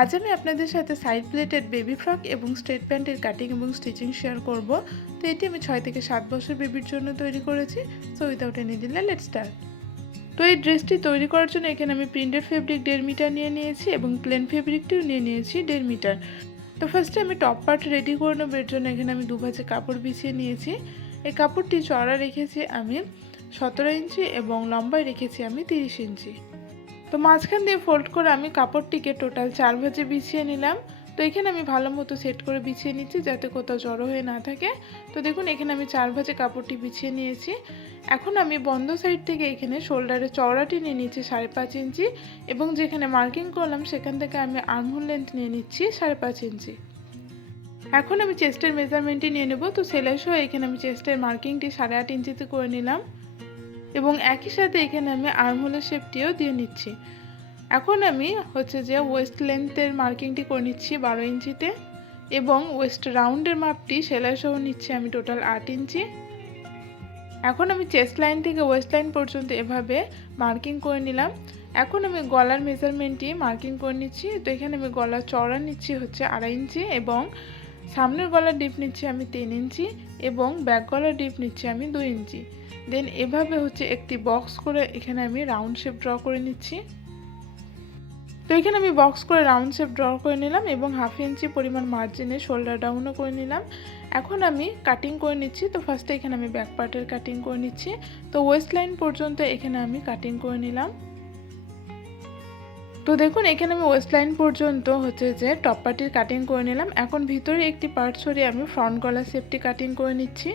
আজ আমি আপনাদের সাথে সাইড প্লেটেড বেবি ফ্রক এবং স্ট্রেট প্যান্টের কাটিং এবং স্টিচিং শেয়ার করব। তো এটি আমি 6 থেকে 7 বছর বেবির জন্য তৈরি করেছি। So without any delay let's start. তো এই ড্রেসটি তৈরি করার জন্য এখানে আমি প্রিন্টেড ফেব্রিক 1.5 মিটার নিয়ে নিয়েছি এবং প্লেন ফেব্রিকটিও নিয়ে নিয়েছি 1.5 মিটার। তো ফার্স্টে আমি টপ পার্ট রেডি করে নেব। এর জন্য এখানে আমি 2 ভাঁজে কাপড় বিছিয়ে নিয়েছি। এই কাপড়টি চওড়া রেখেছি আমি 17 ইঞ্চি এবং লম্বায় রেখেছি আমি 30 ইঞ্চি। তো মাঝখান দিয়ে ফোল্ড করে আমি কাপড়টিকে টোটাল 4 ভাঁজে বিছিয়ে নিলাম। তো এখানে আমি ভালো মতো সেট করে বিছিয়ে নিচ্ছি যাতে কোথাও জড়ো হয়ে না থাকে। তো দেখুন এখানে আমি 4 ভাঁজে কাপড়টি বিছিয়ে নিয়েছি। এখন আমি বন্ধ সাইড থেকে এখানে শোল্ডারের চওড়াটি নিয়ে নিচ্ছি 5.5 ইঞ্চি এবং যেখানে মার্কিং করলাম সেখান থেকে আমি আর্মহোল লেন্থ নিয়ে নিচ্ছি 5.5 ইঞ্চি। এখন আমি চেস্টের মেজারমেন্টটি নিয়ে নেব। তো সেলাই সহ এখানে আমি চেস্টের মার্কিংটি 8.5 ইঞ্চিতে করে নিলাম এবং একই সাথে এখানে আমি আর্মহোলের শেপটিও দিয়ে নিচ্ছি। এখন আমি যে ওয়েস্ট লেন্থের মার্কিংটি করে নিচ্ছি 12 ইঞ্চিতে এবং ওয়েস্ট রাউন্ডের মাপটি সেলাই সহ নিচ্ছি আমি টোটাল 8 ইঞ্চি। এখন আমি চেস্ট লাইন থেকে ওয়েস্ট লাইন পর্যন্ত এভাবে মার্কিং করে নিলাম। এখন আমি গলার মেজারমেন্টটি মার্কিং করে নিচ্ছি। তো এখানে আমি গলার চওড়া নিচ্ছি 2.5 ইঞ্চি এবং সামনের গলার ডিপ নিচ্ছি আমি 3 ইঞ্চি এবং ব্যাক গলার ডিপ নিচ্ছি আমি 2 ইঞ্চি। দেন এভাবে একটি বক্স করে এখানে আমি রাউন্ড শেপ ড্র করে নিচ্ছি। তো এখানে আমি বক্স করে রাউন্ড শেপ ড্র করে নিলাম এবং 1/2 ইঞ্চি পরিমাণ মার্জিনে শোল্ডার ডাউনও করে নিলাম। এখন আমি কাটিং করে নিচ্ছি। তো ফার্স্টে এখানে আমি ব্যাক পার্টের কাটিং করে নিচ্ছি। তো ওয়েস্ট লাইন পর্যন্ত এখানে আমি কাটিং করে নিলাম। তো দেখুন এখানে আমি ওয়েস্ট লাইন পর্যন্ত যে টপ পার্টির কাটিং করে নিলাম। এখন ভিতরে একটি পার্ট সরিয়ে আমি ফ্রন্ট গলার শেপটি কাটিং করে নিচ্ছি।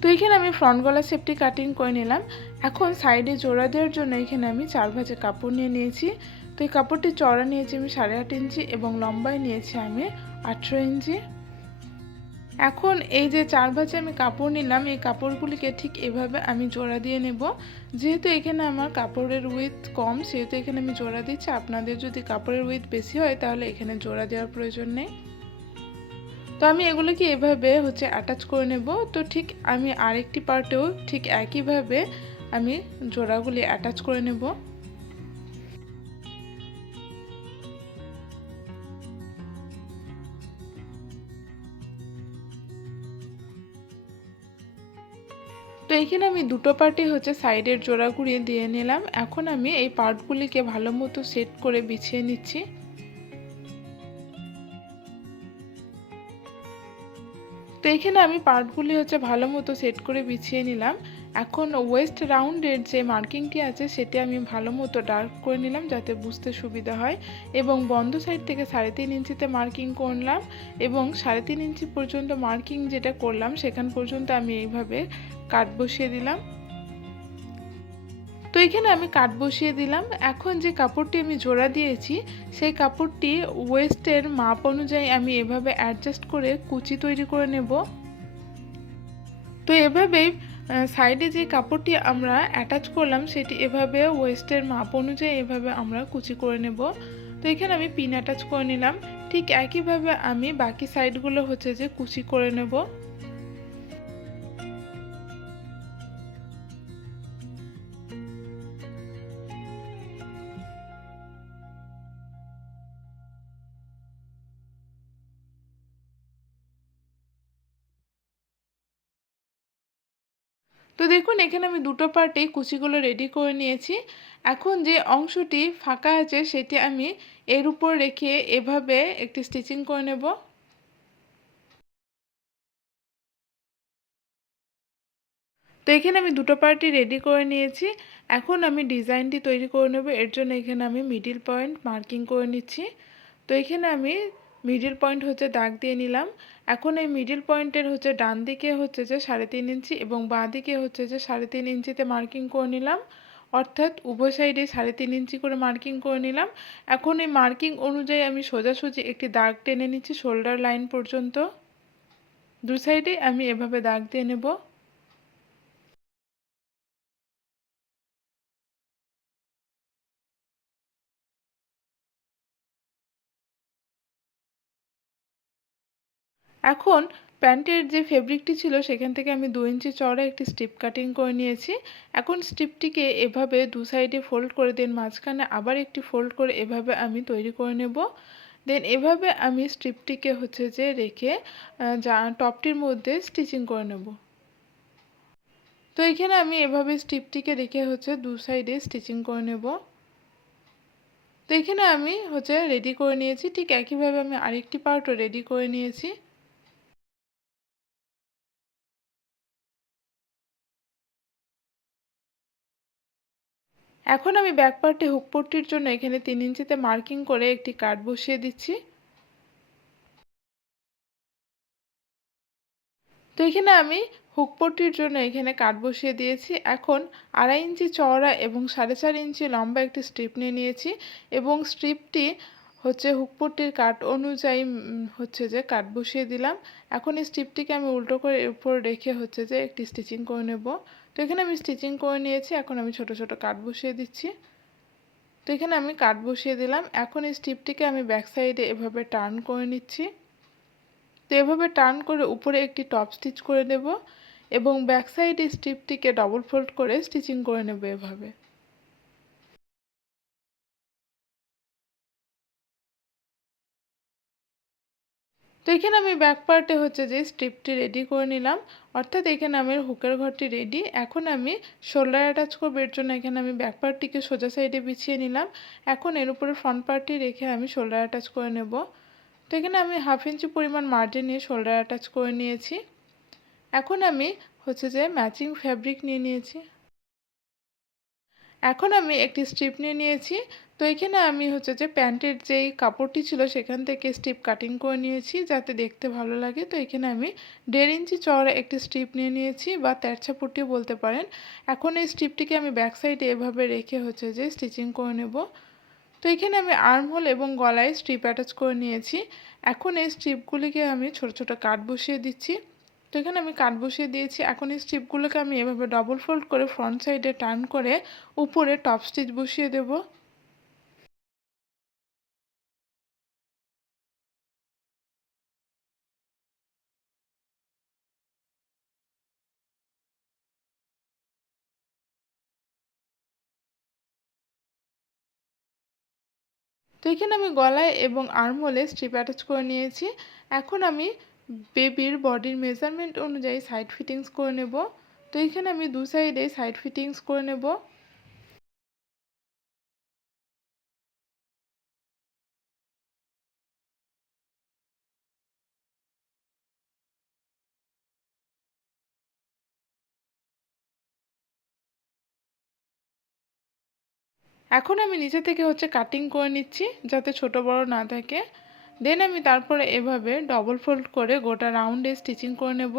তো এখানে আমি ফ্রন্ট গলা শেপটি কাটিং করে নিলাম। এখন সাইডে জোড়া দেওয়ার জন্য এখানে আমি 4 ভাঁজে কাপড় নিয়ে নিয়েছি। তো এই কাপড়টি চওড়া নিয়েছি আমি 8.5 ইঞ্চি এবং লম্বায় নিয়েছি আমি 18 ইঞ্চি। এখন এই যে 4 ভাঁজে আমি কাপড় নিলাম, এই কাপড়গুলিকে ঠিক এভাবে আমি জোড়া দিয়ে নেব। যেহেতু এখানে আমার কাপড়ের উইথ কম সেহেতু এখানে আমি জোড়া দিচ্ছি। আপনাদের যদি কাপড়ের উইথ বেশি হয় তাহলে এখানে জোড়া দেওয়ার প্রয়োজন নেই। তো আমি এগুলোকে এভাবে অ্যাটাচ করে নেব। তো ঠিক আমি আরেকটি পার্টেও ঠিক একইভাবে আমি জোড়াগুলি অ্যাটাচ করে নেব। তো এখানে আমি দুটো পার্টই সাইডের জোড়াগুলি দিয়ে নিলাম। এখন আমি এই পার্টগুলিকে ভালো মতো সেট করে বিছিয়ে নিচ্ছি। তো এখানে আমি পার্টগুলি ভালো মতো সেট করে বিছিয়ে নিলাম। এখন ওয়েস্ট রাউন্ডের যে মার্কিংটি আছে সেটি আমি ভালো মতো ডার্ক করে নিলাম যাতে বুঝতে সুবিধা হয় এবং বন্ধ সাইড থেকে 3.5 ইঞ্চিতে মার্কিং করলাম এবং 3.5 ইঞ্চি পর্যন্ত মার্কিং যেটা করলাম সেখান পর্যন্ত আমি এইভাবে কাট বসিয়ে দিলাম। তো এখানে আমি কাট বসিয়ে দিলাম। এখন যে কাপড়টি আমি জোড়া দিয়েছি সেই কাপড়টি ওয়েস্টের মাপ অনুযায়ী আমি এভাবে অ্যাডজাস্ট করে কুচি তৈরি করে নেব। তো এভাবেই সাইডে যে কাপড়টি আমরা অ্যাটাচ করলাম সেটি এভাবে ওয়েস্টের মাপ অনুযায়ী এভাবে আমরা কুচি করে নেব। তো এখানে আমি পিন অ্যাটাচ করে নিলাম। ঠিক একইভাবে আমি বাকি সাইডগুলো যে কুচি করে নেব। তো দেখুন এখানে আমি দুটো পার্টেই কুচিগুলো রেডি করে নিয়েছি। এখন যে অংশটি ফাঁকা আছে সেটি আমি এর উপর রেখে এভাবে একটি স্টিচিং করে নেব। তো এখানে আমি দুটো পার্টই রেডি করে নিয়েছি। এখন আমি ডিজাইনটি তৈরি করে নেব। এর জন্য এখানে আমি মিডিল পয়েন্ট মার্কিং করে নিচ্ছি। তো এখানে আমি মিডিল পয়েন্ট দাগ দিয়ে নিলাম। এখন এই মিডিল পয়েন্টের ডান দিকে যে 3.5 ইঞ্চি এবং বাঁ দিকে যে 3.5 ইঞ্চিতে মার্কিং করে নিলাম। অর্থাৎ উভয় সাইডে 3.5 ইঞ্চি করে মার্কিং করে নিলাম। এখন এই মার্কিং অনুযায়ী আমি সোজাসুজি একটি দাগ টেনে নিচ্ছি শোল্ডার লাইন পর্যন্ত। দু সাইডে আমি এভাবে দাগ দিয়ে নেব। এখন প্যান্টের যে ফেব্রিকটি ছিল সেখান থেকে আমি 2 ইঞ্চি চওড়া একটি স্ট্রিপ কাটিং করে নিয়েছি। এখন স্ট্রিপটিকে এভাবে দু সাইডে ফোল্ড করে দেন মাঝখানে আবার একটি ফোল্ড করে এভাবে আমি তৈরি করে নেব। দেন এভাবে আমি স্ট্রিপটিকে হচ্ছে যে রেখে টপটির মধ্যে স্টিচিং করে নেব। তো এখানে আমি এভাবে স্ট্রিপটিকে রেখে হচ্ছে দু সাইডে স্টিচিং করে নেব। তো এখানে আমি হচ্ছে রেডি করে নিয়েছি, ঠিক একইভাবে আমি আরেকটি পার্টও রেডি করে নিয়েছি। এখন আমি ব্যাক পার্টে হুক পট্টির জন্য এখানে 3 ইঞ্চিতে মার্কিং করে একটি কাট বসিয়ে দিচ্ছি। তো এখানে আমি হুক পট্টির জন্য এখানে কাট বসিয়ে দিয়েছি। এখন 2.5 ইঞ্চি চওড়া এবং 4.5 ইঞ্চি লম্বা একটি স্ট্রিপ নিয়ে নিয়েছি এবং স্ট্রিপটি হচ্ছে হুক পট্টির কাট অনুযায়ী হচ্ছে যে কাট বসিয়ে দিলাম। এখন এই স্ট্রিপটিকে আমি উল্টো করে উপর রেখে হচ্ছে যে একটি স্টিচিং করে নেব। তো এখানে আমি স্টিচিং করে নিয়েছি, এখন আমি ছোট ছোট কাট বসিয়ে দিচ্ছি। তো এখানে আমি কাট বসিয়ে দিলাম। এখন এই স্ট্রিপটিকে আমি ব্যাক সাইডে এভাবে টার্ন করে নিচ্ছি। তো এভাবে টার্ন করে উপরে একটি টপ স্টিচ করে নেব এবং ব্যাক সাইডে স্ট্রিপটিকে ডবল ফোল্ড করে স্টিচিং করে নেব এভাবে। তো এখানে আমি ব্যাক পার্টে হচ্ছে যে স্ট্রিপটি রেডি করে নিলাম, অর্থাৎ এখানে আমার হুকের ঘরটি রেডি। এখন আমি শোল্ডার অ্যাটাচ করবো, এর জন্য এখানে আমি ব্যাক পার্টটিকে সোজা সাইডে বিছিয়ে নিলাম। এখন এর উপরে ফ্রন্ট পার্টটি রেখে আমি শোল্ডার অ্যাটাচ করে নেব। তো এখানে আমি 1/2 ইঞ্চি পরিমাণ মার্জিন নিয়ে শোল্ডার অ্যাটাচ করে নিয়েছি। এখন আমি হচ্ছে যে ম্যাচিং ফ্যাব্রিক নিয়ে নিয়েছি। এখন আমি একটি স্ট্রিপ নিয়ে নিয়েছি। তো এখানে আমি হচ্ছে যে প্যান্টের যেই কাপড়টি ছিল সেখান থেকে স্ট্রিপ কাটিং করে নিয়েছি যাতে দেখতে ভালো লাগে। তো এখানে আমি 1.5 ইঞ্চি চওড়া একটি স্ট্রিপ নিয়ে নিয়েছি বা তেরছা পট্টিও বলতে পারেন। এখন এই স্ট্রিপটিকে আমি ব্যাক সাইডে এভাবে রেখে হচ্ছে যে স্টিচিং করে নেব। তো এখানে আমি আর্মহোল এবং গলায় স্ট্রিপ অ্যাটাচ করে নিয়েছি। এখন এই স্ট্রিপগুলিকে আমি ছোট ছোট কাট বসিয়ে দিচ্ছি। তো এখানে আমি কাট বসিয়ে দিয়েছি। এখন এই স্ট্রিপগুলোকে আমি এভাবে ডবল ফোল্ড করে ফ্রন্ট সাইডে টার্ন করে উপরে টপ স্টিচ বসিয়ে দেব। তো এখানে আমি গলায় এবং আর্মহোলে স্ট্রিপ অ্যাটাচ করে নিয়েছি। এখন আমি বেবির বডির মেজারমেন্ট অনুযায়ী সাইড ফিটিংস করে নেব। তো এখানে আমি দু সাইডে সাইড ফিটিংস করে নেব। এখন আমি নিচে থেকে হচ্ছে কাটিং করে নিচ্ছি যাতে ছোট বড় না থাকে। দেন আমি তারপরে এভাবে ডবল ফোল্ড করে গোটা রাউন্ডে স্টিচিং করে নেব।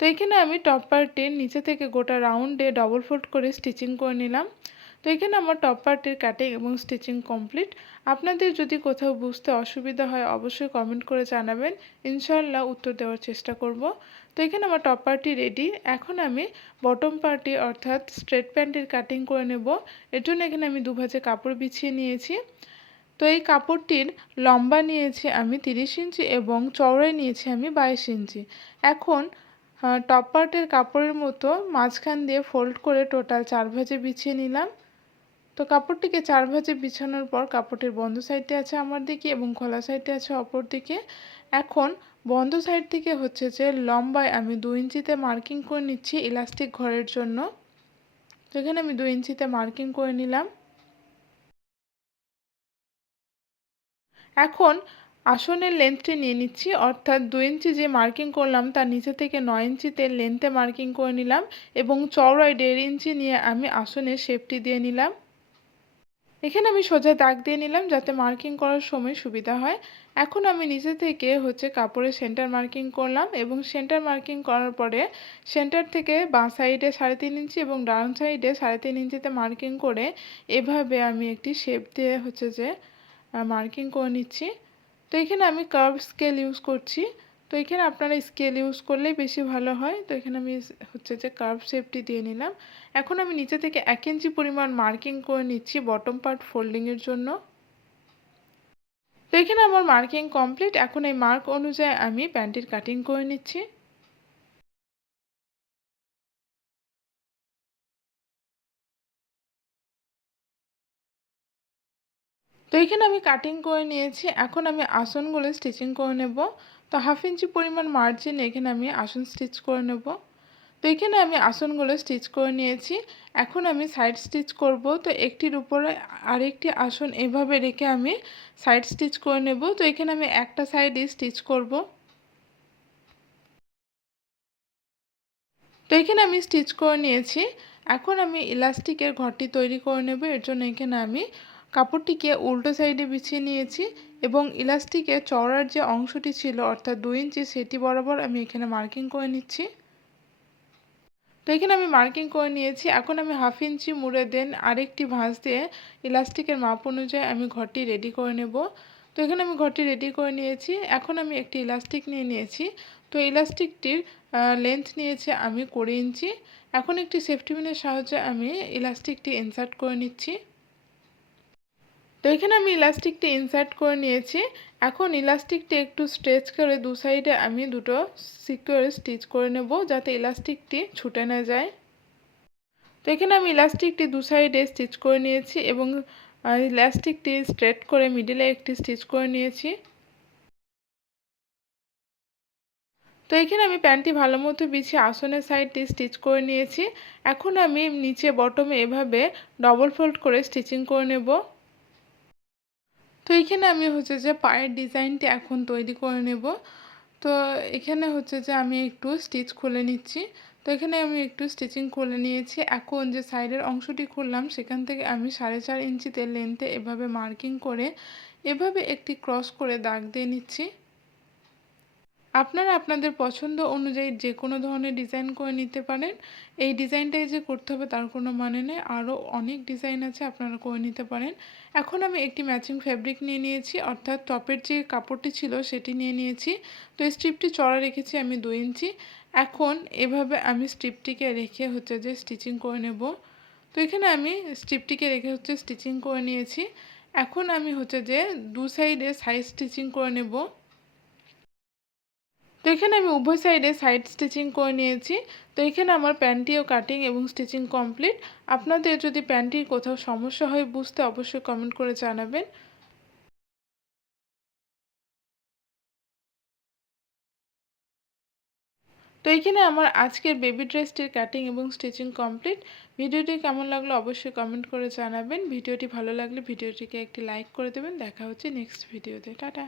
তো এখানে আমি টপ পার্টের নিচে থেকে গোটা রাউন্ডে ডবল ফোল্ড করে স্টিচিং করে নিলাম। তো এখানে আমার টপ পার্টের কাটিং এবং স্টিচিং কমপ্লিট। আপনাদের যদি কোথাও বুঝতে অসুবিধা হয় অবশ্যই কমেন্ট করে জানাবেন, ইনশাআল্লাহ উত্তর দেওয়ার চেষ্টা করব। তো এখানে আমার টপ পার্টটি রেডি। এখন আমি বটম পার্টি অর্থাৎ স্ট্রেট প্যান্টের কাটিং করে নেব। এর জন্য এখানে আমি দুভাজে কাপড় বিছিয়ে নিয়েছি। তো এই কাপড়টির লম্বা নিয়েছি আমি 30 ইঞ্চি এবং চওড়াই নিয়েছি আমি 22 ইঞ্চি। এখন টপ পার্টের কাপড়ের মতো মাঝখান দিয়ে ফোল্ড করে টোটাল 4 ভাঁজে বিছিয়ে নিলাম। তো কাপড়টিকে 4 ভাঁজে বিছানোর পর কাপড়টির বন্ধ সাইডটি আছে আমার দিকে এবং খোলা সাইডটি আছে অপর দিকে। এখন বন্ধ সাইড থেকে হচ্ছে যে লম্বায় আমি 2 ইঞ্চিতে মার্কিং করে নিচ্ছি ইলাস্টিক ঘরের জন্য। তো এখানে আমি 2 ইঞ্চিতে মার্কিং করে নিলাম। এখন আসনের লেন্থটি নিয়ে নিচ্ছি, অর্থাৎ 2 ইঞ্চি যে মার্কিং করলাম তার নিচে থেকে 9 ইঞ্চিতে লেন্থে মার্কিং করে নিলাম এবং চওড়ায় 1.5 ইঞ্চি নিয়ে আমি আসনের শেপটি দিয়ে নিলাম। এখানে আমি সোজা দাগ দিয়ে নিলাম যাতে মার্কিং করার সময় সুবিধা হয়। এখন আমি নিচে থেকে হচ্ছে কাপড়ের সেন্টার মার্কিং করলাম এবং সেন্টার মার্কিং করার পরে সেন্টার থেকে বাঁ সাইডে 3.5 ইঞ্চি এবং ডান সাইডে 3.5 ইঞ্চিতে মার্কিং করে এভাবে আমি একটি শেপ দিয়ে হচ্ছে যে মার্কিং করে নিচ্ছি। তো এখানে আমি কার্ভ স্কেল ইউজ করছি। তো এখানে আপনারা স্কেল ইউজ করলেই বেশি ভালো হয়। তো এখানে আমি হচ্ছে যে কার্ভ শেপটি দিয়ে নিলাম। এখন আমি নিচে থেকে 1 ইঞ্চি পরিমাণ মার্কিং করে নিচ্ছি বটম পার্ট ফোল্ডিংয়ের জন্য। তো এখানে আমার মার্কিং কমপ্লিট। এখন এই মার্ক অনুযায়ী আমি প্যান্টের কাটিং করে নিচ্ছি। তো এখানে আমি কাটিং করে নিয়েছি। এখন আমি আসনগুলো স্টিচিং করে নেব। তো 1/2 ইঞ্চি পরিমাণ মার্জিন এখানে আমি আসন স্টিচ করে নেব। তো এখানে আমি আসনগুলো স্টিচ করে নিয়েছি। এখন আমি সাইড স্টিচ করব। তো একটির উপরে আরেকটি আসন এভাবে রেখে আমি সাইড স্টিচ করে নেব। তো এখানে আমি একটা সাইডে স্টিচ করব। তো এখানে আমি স্টিচ করে নিয়েছি। এখন আমি ইলাস্টিকের ঘরটি তৈরি করে নেব। এর জন্য এখানে আমি কাপড়টিকে উল্টো সাইডে বিছিয়ে নিয়েছি এবং ইলাস্টিকের চওড়ার যে অংশটি ছিল অর্থাৎ 2 ইঞ্চি সেটি বরাবর আমি এখানে মার্কিং করে নিচ্ছি। তো এখানে আমি মার্কিং করে নিয়েছি। এখন আমি 1/2 ইঞ্চি মুড়ে দেন আরেকটি ভাঁজ দিয়ে ইলাস্টিকের মাপ অনুযায়ী আমি ঘরটি রেডি করে নেব। তো এখানে আমি ঘরটি রেডি করে নিয়েছি। এখন আমি একটি ইলাস্টিক নিয়ে নিয়েছি। তো ইলাস্টিকটির লেন্থ নিয়েছে আমি 20 ইঞ্চি। এখন একটি সেফটি পিনের সাহায্যে আমি ইলাস্টিকটি ইনসার্ট করে নিচ্ছি। তো এখানে আমি ইলাস্টিকটি ইনসার্ট করে নিয়েছি। এখন ইলাস্টিকটি একটু স্ট্রেচ করে দু সাইডে আমি দুটো সিকিউর স্টিচ করে নেব যাতে ইলাস্টিকটি ছুটে না যায়। তো এখানে আমি ইলাস্টিকটি দু সাইডে স্টিচ করে নিয়েছি এবং ইলাস্টিকটি স্ট্রেট করে মিডিলে একটি স্টিচ করে নিয়েছি। তো এখানে আমি প্যান্টটি ভালো মতো বিছিয়ে আসনের সাইডটি স্টিচ করে নিয়েছি। এখন আমি নিচে বটমে এভাবে ডবল ফোল্ড করে স্টিচিং করে নেব। তো এখানে আমি যে পায়ের ডিজাইনটি এখন তৈরি করে নেব। তো এখানে যে আমি একটু স্টিচ খুলে নিচ্ছি। তো এখানে আমি একটু স্টিচিং খুলে নিয়েছি। এখন যে সাইডের অংশটি খুললাম সেখান থেকে আমি 4.5 ইঞ্চিতে লেন্থে এভাবে মার্কিং করে এভাবে একটি ক্রস করে দাগ দিয়ে নিচ্ছি। আপনারা আপনাদের পছন্দ অনুযায়ী যে কোনো ধরনের ডিজাইন করে নিতে পারেন। এই ডিজাইনটাই যে করতে হবে তার কোনো মানে নেই, আরও অনেক ডিজাইন আছে আপনারা করে নিতে পারেন। এখন আমি একটি ম্যাচিং ফ্যাব্রিক নিয়ে নিয়েছি অর্থাৎ টপের যে কাপড়টি ছিল সেটি নিয়ে নিয়েছি। তো এই স্ট্রিপটি চড়া রেখেছি আমি 2 ইঞ্চি। এখন এভাবে আমি স্ট্রিপটিকে রেখে যে স্টিচিং করে নেব। তো এখানে আমি স্ট্রিপটিকে রেখে স্টিচিং করে নিয়েছি। এখন আমি যে দু সাইডে সাইড স্টিচিং করে নেব। তো এখানে আমি উভয় সাইডে সাইড স্টিচিং করে নিয়েছি। তো এখানে আমার প্যান্টিও কাটিং এবং স্টিচিং কমপ্লিট। আপনাদের যদি প্যান্টির কোথাও সমস্যা হয় বুঝতে অবশ্যই কমেন্ট করে জানাবেন। তো এখানে আমার আজকের বেবি ড্রেসটির কাটিং এবং স্টিচিং কমপ্লিট। ভিডিওটি কেমন লাগলো অবশ্যই কমেন্ট করে জানাবেন। ভিডিওটি ভালো লাগলে ভিডিওটিকে একটি লাইক করে দেবেন। দেখা হচ্ছে নেক্সট ভিডিওতে। টাটা।